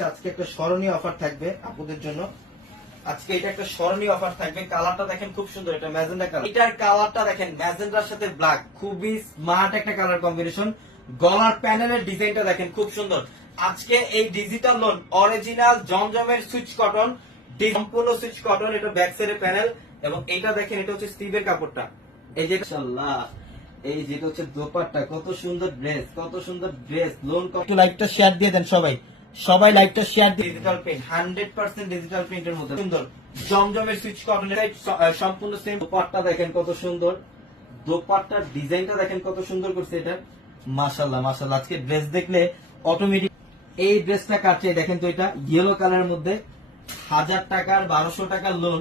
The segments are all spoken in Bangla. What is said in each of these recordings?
আজকে একটা স্মরণীয় অফার থাকবে আপুদের জন্য। আজকে এটা একটা স্মরণীয় অফার থাকবে। কালারটা দেখেন খুব সুন্দর, এটা ম্যাজেন্ডা কালার। এটার কালারটা দেখেন, ম্যাজেন্ডার সাথে ব্ল্যাক খুবই স্মার্ট একটা কালার কম্বিনেশন গলার প্যানেলের ডিজাইনটা দেখেন খুব সুন্দর। আজকে এই ডিজিটাল লোন অরিজিনাল জমজমের সুইচ কটন সম্পূর্ণ সুইচ কটন এটা ব্যাক সাইডের প্যানেল এবং এটা দেখেন, এটা হচ্ছে স্টিভের কাপড়টা। এই যে মাশাআল্লাহ। এই যেটা হচ্ছে দোপাট্টা, কত সুন্দর ড্রেস কত সুন্দর ড্রেস লোন একটু লাইভটা শেয়ার দিয়ে দেন সবাই। সবাই লাইভটা শেয়ার দিয়ে digital print hundred percent digital প্রিন্টের মধ্যে। সুন্দর। জমজমের সুইচ কটনের সম্পূর্ণ সেম দোপাট্টা দেখেন কত সুন্দর। দোপাট্টার ডিজাইনটা দেখেন কত সুন্দর করছে এটা। মাশাল্লাহ মাশাল্লাহ আজকে ড্রেস দেখলে অটোমেটিক এই ড্রেসটা কাটছে দেখেন তো এটা ইয়েলো কালারের মধ্যে হাজার টাকার, বারোশো টাকার লোন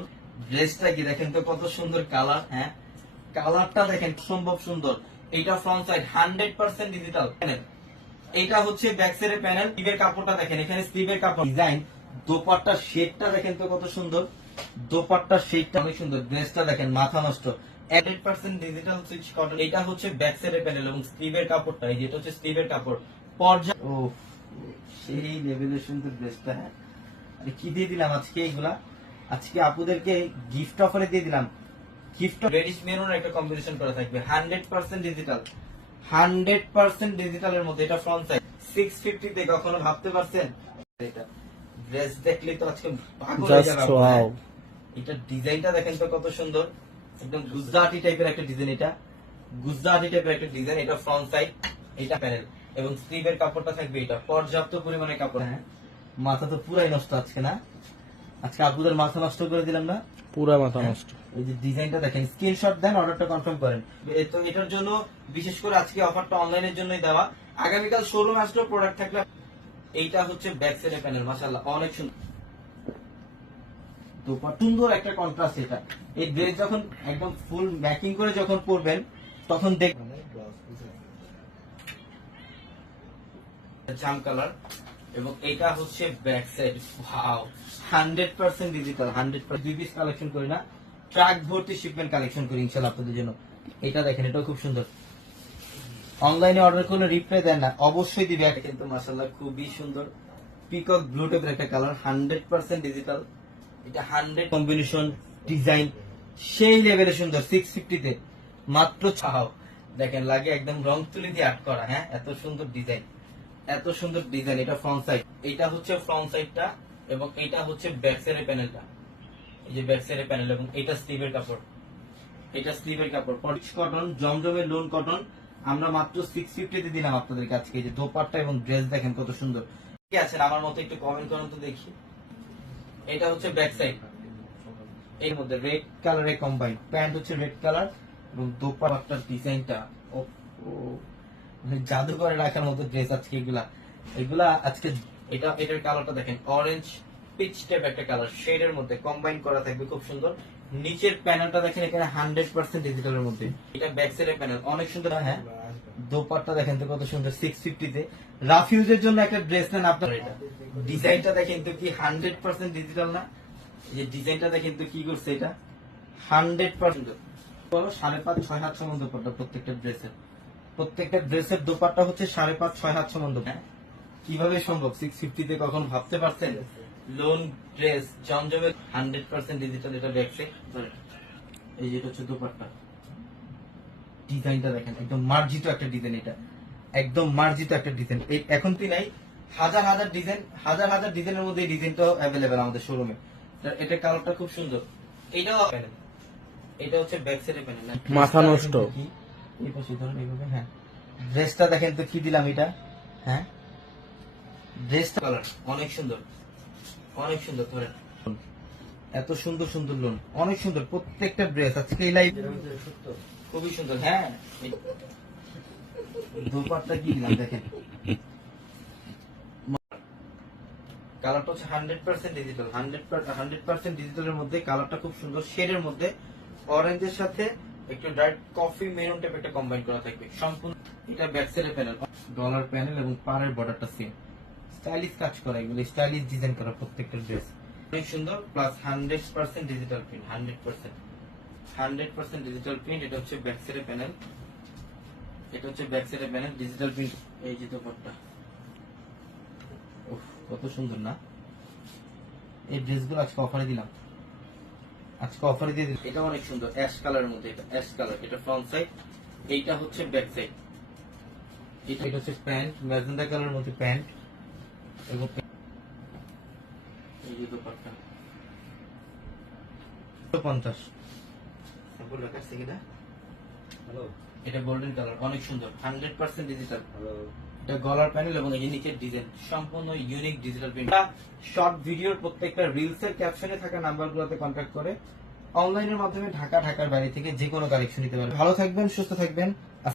ড্রেসটা কি দেখেন তো কত সুন্দর কালার হ্যাঁ? কালারটা দেখেন, সম্ভব সুন্দর। এটা front side hundred percent digital এটা হচ্ছে ব্যাক প্যানেল স্লিভের কাপড়টা দেখেন, এখানে স্লিভের কাপড় ডিজাইন দোপাট্টার শেডটা দেখেন তো কত সুন্দর। দোপাট্টার শেডটা অনেক সুন্দর ড্রেসটা দেখেন, মাথা নষ্ট। সেই ড্রেসটা হ্যাঁ। কি দিয়ে দিলাম আজকে এইগুলা? আজকে আপুদেরকে গিফট অফারে দিয়ে দিলাম। গিফট রেডিশ মেরুন একটা থাকবে hundred percent digital hundred percent ডিজিটালের মধ্যে এটা ফ্রন্ট সাইড সিক্স ফিফটিতে কখনো ভাবতে পারছেন? এটা ড্রেস দেখলে তো আজকে পাগল হয়ে যাবে এটা ডিজাইনটা দেখেন তো কত সুন্দর। একদম গুজরাটি টাইপের একটা ডিজাইন এটা। গুজরাটি টাইপের একটা ডিজাইন এটা ফ্রন্ট সাইড এটা প্যানেল এবং স্লিভের কাপড়টা থাকবে এটা। পর্যাপ্ত পরিমাণে কাপড়। হ্যাঁ। মাথা তো পুরাই নষ্ট আজকে না? আজকে আপুদের মাথা নষ্ট করে দিলাম না? পুরা মাথা নষ্ট। এই যে ডিজাইনটা দেখেন স্ক্রিনশট দেন অর্ডারটা কনফার্ম করেন। তো এটার জন্য বিশেষ করে আজকে অফারটা অনলাইনের জন্যই দেওয়া। আগামীকাল শোরুম আসলেও প্রোডাক্ট থাকলে এইটা হচ্ছে ব্যাক সাইডের প্যানেল মাশাআল্লাহ অনেক সুন্দর। দোপাট্টা সুন্দর একটা কন্ট্রাস্ট এটা। এই ড্রেস যখন একদম ফুল ম্যাকিং করে যখন পরবেন তখন দেখ জাম কালার এবং এটা হচ্ছে back side wow hundred percent digital hundred দুই কালেকশন করি না ট্রাক ভর্তি শিপমেন্ট কালেকশন করি ইনশাল্লাহ আপনাদের জন্য। এটা দেখেন, এটাও খুব সুন্দর। অনলাইনে অর্ডার করলে রিপ্লাই দেন না, অবশ্যই দিবে। এটা কিন্তু মাসাল্লাহ খুবই সুন্দর। পিকক ব্লু একটা কালার হান্ড্রেড পার্সেন্ট ডিজিটাল এটা হান্ড্রেড কম্বিনেশন ডিজাইন সেই লেভেলে সুন্দর সিক্স ফিফটিতে মাত্র ছাও। দেখেন, লাগে একদম রং তুলি দিয়ে আট করা হ্যাঁ? এত সুন্দর ডিজাইন এত সুন্দর ডিজাইন এটা ফ্রন্ট সাইড এটা হচ্ছে ফ্রন্ট সাইডটা এবং এটা হচ্ছে ব্যাক সাইডের প্যানেলটা এই যে ব্যাক সাইডের প্যানেল এবং এটা স্লিভের কাপড়। এটা স্লিভের কাপড়। পলিশ কটন জমজমের লোন কটন আমরা মাত্র সিক্স ফিফটিতে দিলাম আপনাদের কাছে এই যে দোপাট্টা এবং ড্রেস দেখেন কত সুন্দর। কি আছেন? আমার মতো একটু কমেন্ট করুন তো দেখি। এটা হচ্ছে ব্যাক সাইড এর মধ্যে রেড কালারে কম্বাইন প্যান্ট হচ্ছে রেড কালার এবং দোপাট্টার ডিজাইনটা ও জাদু করে রাখার মতো ড্রেস আজকে এগুলা। এগুলা আজকে এটা, এটার কালারটা দেখেন অরেঞ্জ পিচ টাইপ একটা কালার শেডের মধ্যে কম্বাইন করা থাকবে, খুব সুন্দর। নিচের প্যানেলটা দেখেন এখানে হান্ড্রেড পার্সেন্ট ডিজিটালের মধ্যে। এটা ব্যাক সাইডের প্যানেল অনেক সুন্দর হ্যাঁ? দোপাট্টা দেখেন তো কত সুন্দর সিক্স ফিফটিতে রাফ ইউজের জন্য একটা ড্রেস নেন আপনার এটা। ডিজাইনটা দেখেন তো কি হান্ড্রেড পার্সেন্ট ডিজিটাল না? যে ডিজাইনটা দেখেন তো কি করছে এটা? হান্ড্রেড পার্সেন্ট বলো, সাড়ে পাঁচ, ছয় হাত সমান দোপাট্টা প্রত্যেকটা ড্রেসের প্রত্যেকটা ড্রেসের দোপাট্টা হচ্ছে সাড়ে পাঁচ ছয় হাত সমান দোপাট্টা। কীভাবে সম্ভব? সিক্স ফিফটিতে কখন ভাবতে পারছেন? লোন ড্রেস জমজমে হান্ড্রেড পার্সেন্ট ডিজিটাল এটা দেখছে। এই যেটা হচ্ছে দোপাট্টা। ডিজাইনটা দেখেন একদম মার্জিত একটা ডিজাইন এটা। একদম মার্জিত একটা ডিজাইন। এই এখন তুই নাই? হাজার হাজার ডিজাইন হাজার হাজার ডিজাইনের মধ্যে এই ডিজাইনটা অ্যাভেলেবেল আমাদের শোরুমে এটা কালারটা খুব সুন্দর। এইটাও প্যানেল এটা হচ্ছে ব্যাক সাইডের প্যানেল মাথা নষ্ট। এই পাশে ধরুন এইভাবে হ্যাঁ। ড্রেসটা দেখেন তো কি দিলাম এটা? হ্যাঁ? ড্রেসটা কালার অনেক সুন্দর। অনেক সুন্দর ধরেন। এত সুন্দর সুন্দর লোন অনেক সুন্দর। প্রত্যেকটা ড্রেস আজকে এই লাইভ খুবই সুন্দর হ্যাঁ। দোপাট্টা কি দিলাম দেখেন। কালারটা হচ্ছে hundred percent digital hundred hundred percent ডিজিটালের মধ্যে কালারটা খুব সুন্দর। শেডের মধ্যে অরেঞ্জের সাথে একটু ডার্ক কফি মেরুন টাইপ একটা কম্বাইন করা থাকবে। সম্পূর্ণ এটা ব্যাক সাইডের প্যানেল ডলার প্যানেল এবং পাড়ের বর্ডারটা সেম স্টাইলিশ কাজ করা এগুলো স্টাইলিশ ডিজাইন করা প্রত্যেকটা ড্রেস অনেক সুন্দর plus hundred percent digital print hundred percent hundred percent digital print এটা হচ্ছে ব্যাক সাইডের প্যানেল এটা হচ্ছে ব্যাক সাইডের প্যানেল ডিজিটাল প্রিন্ট এই যে উফ, কত সুন্দর না? এই ড্রেসগুলো আজকে অফারে দিলাম। আজকে অফারে দিয়ে এটা অনেক সুন্দর অ্যাশ কালারের মধ্যে এটা অ্যাশ কালার এটা ফ্রন্ট সাইড এইটা হচ্ছে ব্যাক সাইড এটা এটা হচ্ছে প্যান্ট ম্যাজেন্ডা কালারের মধ্যে প্যান্ট এবং এই যে দোপাট্টা। পঞ্চাশ। এটা গোল্ডেন কালার অনেক সুন্দর হান্ড্রেড পার্সেন্ট ডিজিটাল হ্যালো গলার প্যানেল এবং এই নিচের ডিজাইন, সম্পূর্ণ ইউনিক ডিজিটাল প্রিন্ট শর্ট ভিডিওর প্রত্যেকটা রিলসের ক্যাপশনে থাকা নাম্বারগুলোতে কন্ট্যাক্ট করে অনলাইনের মাধ্যমে ঢাকা ঢাকার বাড়ি থেকে যে কোনো কালেকশন নিতে পারবেন ভালো থাকবেন, সুস্থ থাকবেন।